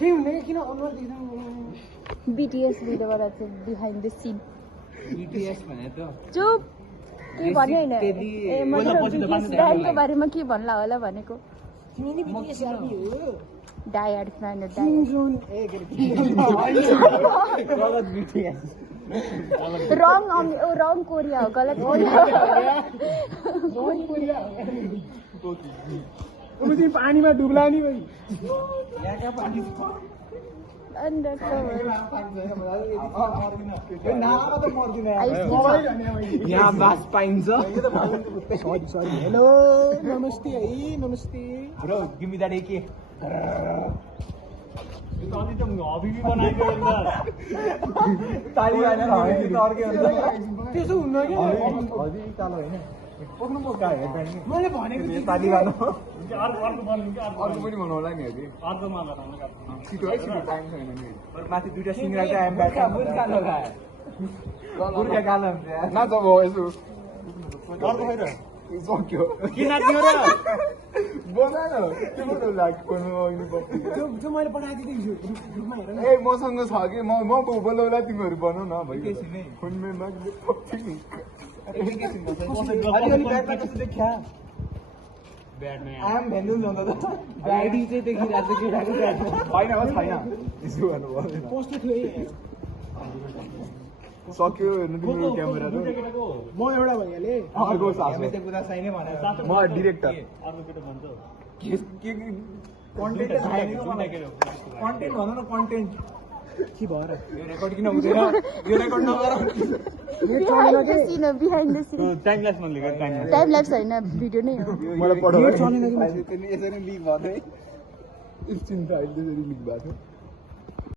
के हुने किन अनुहार देख्दा BTS भिडियोबाट चाहिँ बिहाइन्ड द सिन BTS भने त चुप के भन्यो हैन ए मतलब BTS ब्यान्डको बारेमा के भन्ला होला भनेको तिमी नि BTS हेर्ने हो डाई हार्ड फ्यान हो किम जोन ए गलत BTS रङ कोरिया हो गलत कोरिया तिमी पानीमा डुब्ला नि भाइ यहाँ पानी यहाँ बास पाइन्छ सरी हेलो नमस्ते है नमस्ते bro give me that AK त्यसो हुन्न कि मैले भनेको अर्को पनि बनाउला नि अहिले छिटो है छिटो टाइम छैन नि माथि दुईटा सिङ्गडा चाहिँ आइम ब्याक बुर्का कालो हुन्छ नाच अब यसो सक्यो किन नाच्यो र बना न तिम्रो लाग्नु जो मैले पठाएको थिएँ ग्रुपमा हेर ए मसँग छ कि म बोलाउला तिमीहरू बनाऊ न भाइ फोनमा अलिअलि ब्याकमा कस्तो देखिया आम भेन्नु नि त गाडी चाहिँ देखिरहेको छ केटाको ब्यागमा छैन होस् छैन यसो गर्नुभयो पोस्ट थियो है सक्यो हेर्नु तिम्रो क्यामेरा त म एउटा भइहालेँ अर्को सास हामी चाहिँ कुरा छैन भनेर म डिरेक्टर अर्को केटा भन्छ के कन्टेन्ट कन्टेन्ट भन न कन्टेन्ट के भएर यो रेकर्ड किन हुँदैन यो रेकर्ड नगर बिहाइन्ड द सिन हो behind the scene time lapse नलिएको टाइम ल्याप्स हैन भिडियो नै हो मलाई पठाउ चलेन कि यसरी लिक भएको थियो एकछिन त अहिले त्यसरी लिक भएको थियो